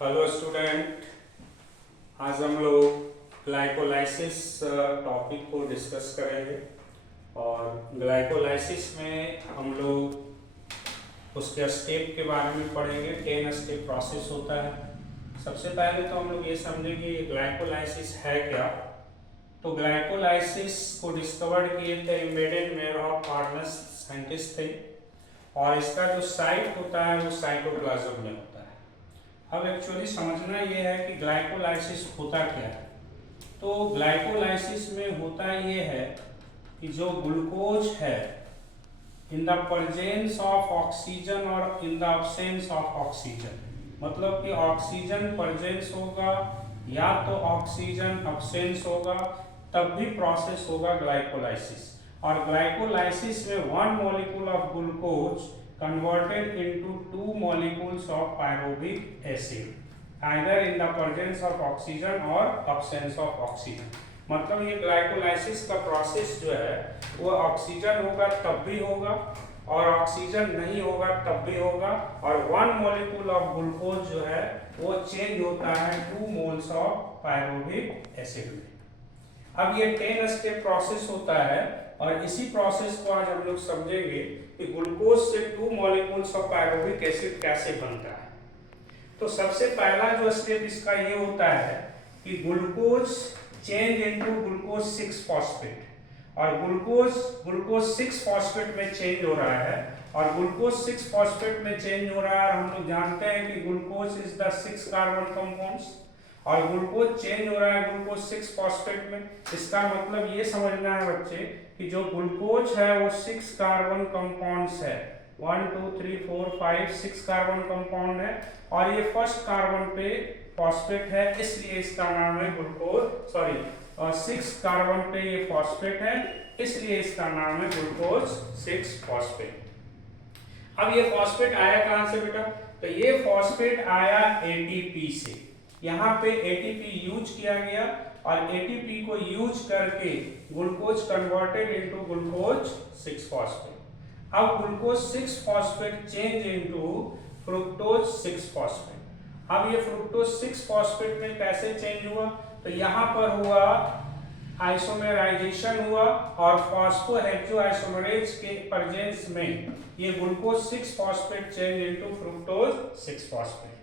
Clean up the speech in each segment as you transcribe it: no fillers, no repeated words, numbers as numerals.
Hello student, आज हम लोग ग्लाइकोलाइसिस टॉपिक को डिस्कस करेंगे। और ग्लाइकोलाइसिस में हम लोग उसके स्टेप के बारे में पढ़ेंगे। 10 स्टेप प्रोसेस होता है। सबसे पहले तो हम लोग ये समझेंगे ग्लाइकोलाइसिस है क्या। तो ग्लाइकोलाइसिस को डिस्कवर किए थे इमेडेन मेयरहॉफ हार्नस साइंटिस्ट थे, और इसका जो साइट होता है वो साइटोप्लाज्म में होता है। अब एक्चुअली समझना ये है कि ग्लाइकोलाइसिस होता क्या है। तो ग्लाइकोलाइसिस में होता ये है कि जो ग्लूकोज है in the presence of oxygen और in the absence of oxygen, मतलब कि ऑक्सीजन प्रेजेंस होगा या तो ऑक्सीजन अब्सेंस होगा, तब भी प्रोसेस होगा ग्लाइकोलाइसिस। और ग्लाइकोलाइसिस में one molecule of glucose converted into two molecules of pyruvic acid either in the presence of oxygen or absence of oxygen। मतलब ये ग्लाइकोलाइसिस का प्रोसेस जो है वो ऑक्सीजन होगा तब भी होगा और ऑक्सीजन नहीं होगा तब भी होगा, और वन मॉलिक्यूल ऑफ ग्लूकोज जो है वो चेंज होता है 2 मोल्स ऑफ पायरुविक एसिड में। अब ये 10 स्टेप प्रोसेस होता है, और इसी प्रोसेस को आज हम लोग समझेंगे कि ग्लूकोज से 2 मॉलिक्यूल्स ऑफ पायरुविक एसिड कैसे बनता है। तो सबसे पहला जो स्टेप इसका ये होता है कि glucose change into glucose 6 phosphate, और ग्लूकोज 6 फॉस्फेट में चेंज हो रहा है। और ग्लूकोज 6 फॉस्फेट में चेंज हो रहा है, और हम लोग जानते हैं कि glucose is the 6 carbon compounds, और ग्लूकोज चेंज हो रहा है ग्लूकोज 6 फॉस्फेट में। इसका मतलब ये समझना है बच्चे कि जो ग्लूकोज है वो 6 कार्बन कंपाउंड्स है। 1 2 3 4 5 6 कार्बन कंपाउंड है, और ये फर्स्ट कार्बन पे फॉस्फेट है, इसलिए इसका नाम है ग्लूकोज 6 कार्बन पे ये फॉस्फेट है, इसलिए इसका नाम है ग्लूकोज 6 फॉस्फेट। अब ये फॉस्फेट आया कहां से बेटा? तो ये फॉस्फेट आया एटीपी से। यहाँ पे एटीपी यूज किया गया, और एटीपी को यूज करके glucose converted into glucose 6 phosphate. अब glucose 6 phosphate change into fructose 6 phosphate. अब ये फ्रुक्टोज 6 फॉस्फेट में कैसे चेंज हुआ? तो यहाँ पर हुआ आइसोमेराइजेशन हुआ, और फॉस्फोहेक्सोआइसोमरेज के प्रेजेंस में ये glucose 6 phosphate change into fructose 6 phosphate.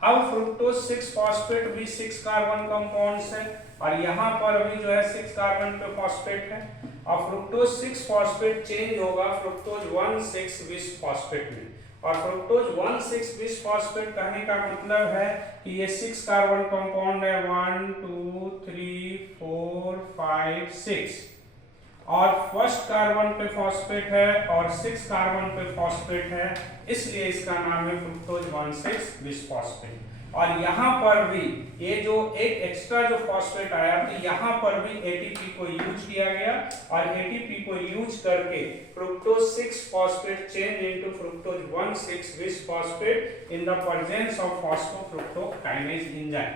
अब फ्रुक्टोज 6 फॉस्फेट भी 6 कार्बन कंपाउंड्स है, और यहाँ पर भी जो है 6 कार्बन पे फॉस्फेट है, और फ्रुक्टोज 6 फॉस्फेट चेंज होगा फ्रुक्टोज 1,6 बिस फॉस्फेट में। और फ्रुक्टोज 1,6 बिस फॉस्फेट कहने का मतलब है कि ये 6 कार्बन कंपाउंड है, 1 2 3 4 5 6, और फर्स्ट कार्बन पे फॉस्फेट है और 6 कार्बन पे फॉस्फेट है, इसलिए इसका नाम है फ्रुक्टोज 1,6 बिस फॉस्फेट। और यहाँ पर भी ये जो एक एक्स्ट्रा जो फॉस्फेट आया, तो यहाँ पर भी एटीपी को यूज किया गया, और एटीपी को यूज करके fructose 6 phosphate change into fructose 1,6 bis phosphate in the presence of phosphofructokinase enzyme.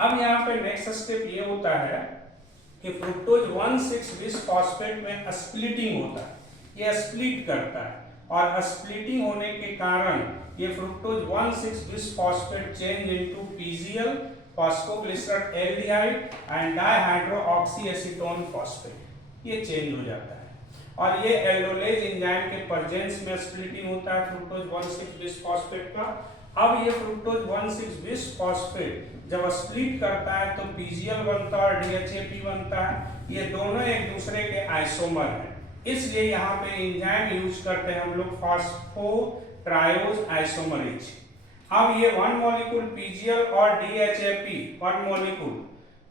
अब यहाँ पे नेक्स्ट स्टेप ये होता है कि फ्रुक्टोज 1,6 बिस फॉस्फेट में स्प्लिटिंग होता है, ये स्प्लिट करता है, और स्प्लिटिंग होने के कारण ये fructose 1,6 bis phosphate change into PGL phosphoglycerol aldehyde and dihydroxy acetone phosphate, ये चेंज हो जाता है। और ये एल्डोलेज एंजाइम के प्रेजेंस में स्प्लिटिंग होता है फ्रुक्टोज 1,6 बिस फॉस्फेट का। अब ये फ्रुक्टोज 1,6 बिस फॉस्फेट जब स्प्लिट करता है तो पीजीएल बनता है और डीएचएपी बनता है। ये दोनों एक दूसरे के आइसोमर हैं, इसलिए यहाँ पे एंजाइम यूज करते हैं हम लोग फॉस्फोट्रायोज आइसोमरेज। अब ये 1 मॉलिक्यूल पीजीएल और डीएचएपी 1 मॉलिक्यूल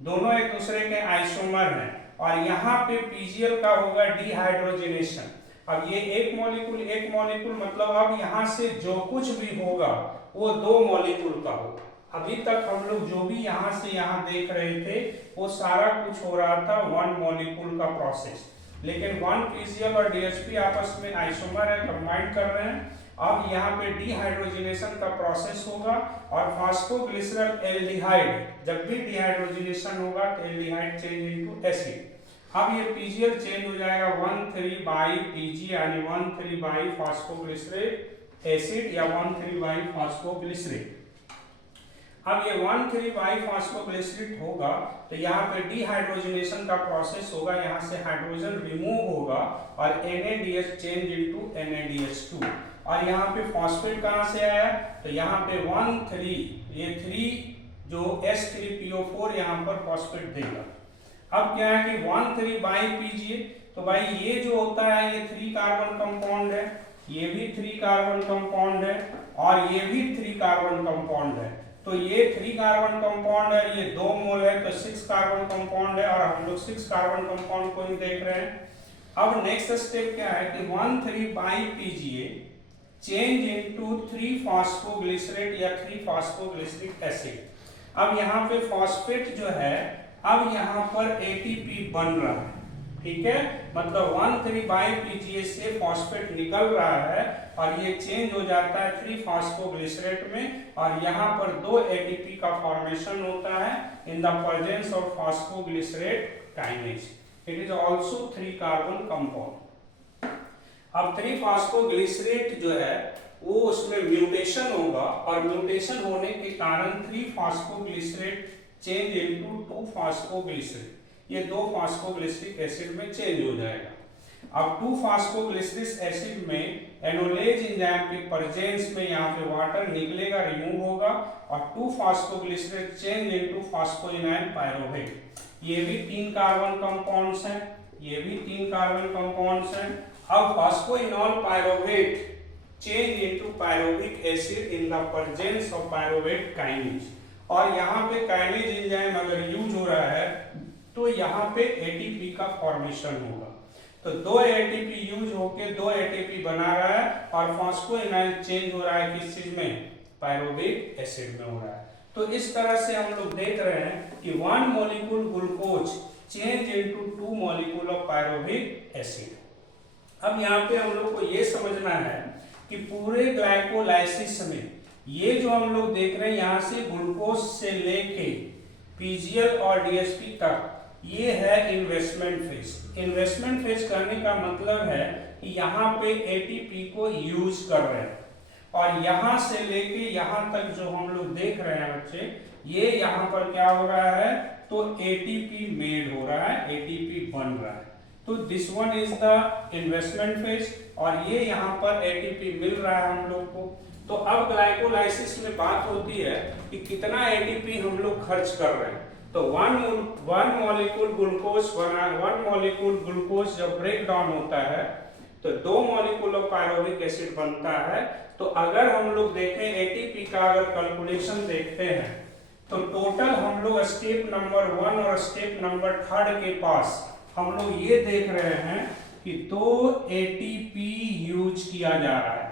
दोनों एक दूसरे के आइसोमर हैं, और यहाँ पे पीजीएल का होगा डिहाइड्रोजनेशन। अब ये एक मॉलिक्यूल मतलब अब यहाँ से जो कुछ भी होगा वो 2 मॉलिक्यूल का होगा। अभी तक हम लोग जो भी यहाँ से यहाँ देख रहे थे वो सारा कुछ हो रहा था 1 मॉलिक्यूल का प्रोसेस, लेकिन 1 पीजीएल और डीएचपी आपस में आइसोमर है, कंबाइन कर रहे हैं। अब यहाँ पे डिहाइड्रोजनेशन का प्रोसेस होगा, और फॉस्फोग्लिसरॉल एल्डिहाइड, जब भी डिहाइड्रोजनेशन होगा तो एल्डिहाइड चेंज इनटू एसिड। अब ये पीजीएल चेंज हो जाएगा 1,3 बाई पीजी, यानी 1,3 बाई फॉस्फोग्लिसरेट एसिड या 1,3 बाई फॉस्फोग्लिसरेट। अब ये 1,3 बाइफॉस्फोग्लिसरेट होगा तो यहाँ पे डिहाइड्रोजनेशन का प्रोसेस होगा, यहाँ से हाइड्रोजन रिमूव होगा और NADH चेंज इनटू NADH2। और यहाँ पे फॉस्फेट कहाँ से आया, तो यहाँ पे 1,3 ये 3 जो H3PO4 यहाँ पर फॉस्फेट देगा। अब क्या है कि 1,3 बाई कीजिए तो भाई ये जो होता है ये 3 कार्बन कंपाउंड है, ये भी 3 कार्बन कंपाउंड है और ये भी 3 कार्बन कंपाउंड है। तो ये 3 कार्बन कंपाउंड है, ये 2 मोल है तो 6 कार्बन कंपाउंड है और हम लोग 6 कार्बन कंपाउंड को ही देख रहे हैं। अब नेक्स्ट स्टेप क्या है कि 1,3 बाई कीजिए चेंज इनटू 3 फॉस्फोग्लिसरेट या 3 फॉस्फोग्लिसरिक एसिड। अब यहाँ पे फॉस्फेट जो है अब यहाँ पर ATP बन रहा है, ठीक है, मतलब 1,3 बाई PGA से फॉस्फेट निकल रहा है और ये चेंज हो जाता है 3 फॉस्फोग्लिसरेट में और यहाँ पर 2 ATP का फॉर्मेशन होता है in the presence of phosphoglycerate kinase. It is also 3 carbon compound. अब 3 फॉस्फोग्लिसरेट जो है वो उसमें म्यूटेशन होगा और म्यूटेशन होने के कारण 3 फॉस्फोग्लिसरेट चेंज इनटू 2 फॉस्फोग्लिसरेट, ये 2 फॉस्फोग्लिसरिक एसिड में चेंज हो जाएगा। अब 2 फॉस्फोग्लिसरिक एसिड में एनोलेज एंजाइम के प्रेजेंस में यहाँ पे वाटर निकलेगा, रिमूव होगा और 2 फॉस्फोग्लिसरेट चेंज इनटू फॉस्फोइनाइल पायरोवेट। ये भी 3 कार्बन कंपाउंड्स हैं, ये भी 3 कार्बन कंपाउंड्स हैं। अब phosphoenol pyruvate change into pyruvic acid in the presence of pyruvate kinase. और यहाँ पे काइनेज एंजाइम अगर यूज हो रहा है तो यहाँ पे ATP का फॉर्मेशन होगा, तो 2 ATP यूज होके 2 ATP बना रहा है और फॉस्फोइनाइल चेंज हो रहा है किस चीज में, पायरोविक एसिड में हो रहा है। तो इस तरह से हम लोग देख रहे हैं कि 1 molecule glucose change into 2 molecule of pyruvic acid. अब यहाँ पे हम लोग को ये समझना है कि पूरे ग्लाइकोलाइसिस में ये जो हम लोग देख रहे हैं यहाँ से ग्लूकोज से लेके PGL और DSP तक ये है इन्वेस्टमेंट फेज। इन्वेस्टमेंट फेज करने का मतलब है कि यहाँ पे ATP को यूज कर रहे हैं और यहाँ से लेके यहाँ तक जो हम लोग देख रहे हैं बच्चे, ये यहाँ पर क्या हो रहा है, तो ATP मेड हो रहा है, ATP बन रहा है। तो this one is the investment phase और ये यहाँ पर ATP मिल रहा है हम लोग को। तो अब ग्लाइकोलाइसिस में बात होती है कि कितना ATP हम लोग खर्च कर रहे हैं। तो 1 मॉलिक्यूल ग्लूकोज जब ब्रेक डाउन होता है तो 2 मॉलिक्यूल ऑफ पायरोविक एसिड बनता है। तो अगर हम लोग देखें ATP का अगर कैलकुलेशन देखते हैं तो टोटल हम लोग स्टेप नंबर 1 और स्टेप नंबर 3 के पास हम लोग ये देख रहे हैं कि 2 ATP यूज किया जा रहा है,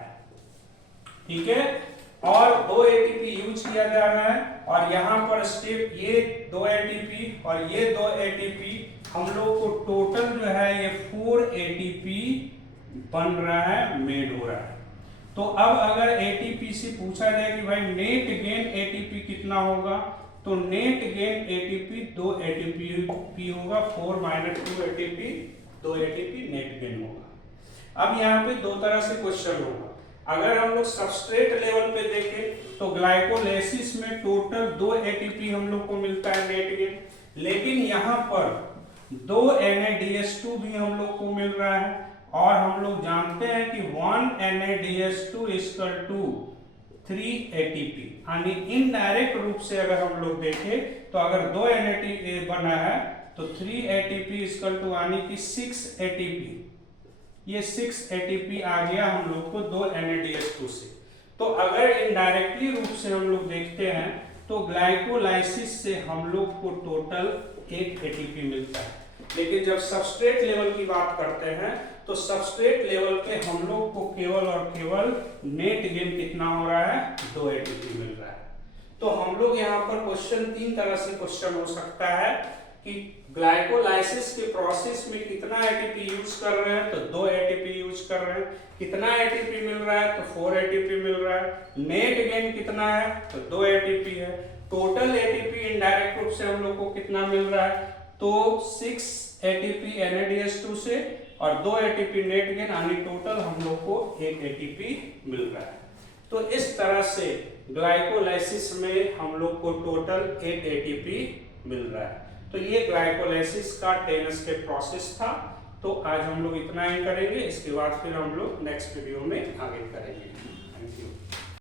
ठीक है, और 2 ATP यूज किया जा रहा है और यहाँ पर स्टेप ये 2 ATP और ये 2 ATP हम लोग को टोटल जो है ये 4 ATP बन रहा है, मेड हो रहा है। तो अब अगर ATP से पूछा जाए कि भाई नेट गेन ATP कितना होगा, तो नेट गेन ATP 2 ATP होगा, 4 - 2 ATP 2 ATP नेट गेन होगा। अब यहाँ पे 2 तरह से क्वेश्चन होगा। अगर हम लोग सबस्ट्रेट लेवल पे देखें तो ग्लाइकोलाइसिस में टोटल 2 ATP हम लोग को मिलता है नेट गेन, लेकिन यहाँ पर 2 NADH2 भी हम लोग को मिल रहा है और हम लोग जानते हैं कि 1 NADH2 = 3 ATP, यानी इनडायरेक्ट रूप से अगर हम लोग देखें तो अगर 2 NADH बना है तो 3 ATP = यानी कि 6 ATP, ये 6 ATP आ गया हम लोग को 2 NADH2 से। तो अगर इनडायरेक्टली रूप से हम लोग देखते हैं तो ग्लाइकोलाइसिस से हम लोग को टोटल 1 ATP मिलता है, लेकिन जब सबस्ट्रेट लेवल की बात करते हैं तो सबस्ट्रेट लेवल पे हम लोग को केवल और केवल नेट गेन कितना हो रहा है, 2 ATP मिल रहा है। तो हम लोग यहाँ पर क्वेश्चन 3 तरह से क्वेश्चन हो सकता है कि ग्लाइकोलाइसिस के प्रोसेस में कितना ATP यूज कर रहे हैं, तो 2 ATP यूज कर रहे हैं। कितना ATP मिल रहा है, तो 4 ATP मिल रहा है। नेट गेन कितना है, तो 2 ATP है। टोटल ATP इनडायरेक्ट रूप से हम लोग को कितना मिल रहा है, तो 6 ATP NADH2 से और 2 ATP नेट गेन, यानी टोटल हम लोग को 1 ATP मिल रहा है। तो इस तरह से ग्लाइकोलाइसिस में हम लोग को टोटल 8 एटीपी मिल रहा है। तो ये ग्लाइकोलाइसिस का 10 स्टेप प्रोसेस था। तो आज हम लोग इतना ही करेंगे, इसके बाद फिर हम लोग नेक्स्ट वीडियो में आगे करेंगे। Thank you.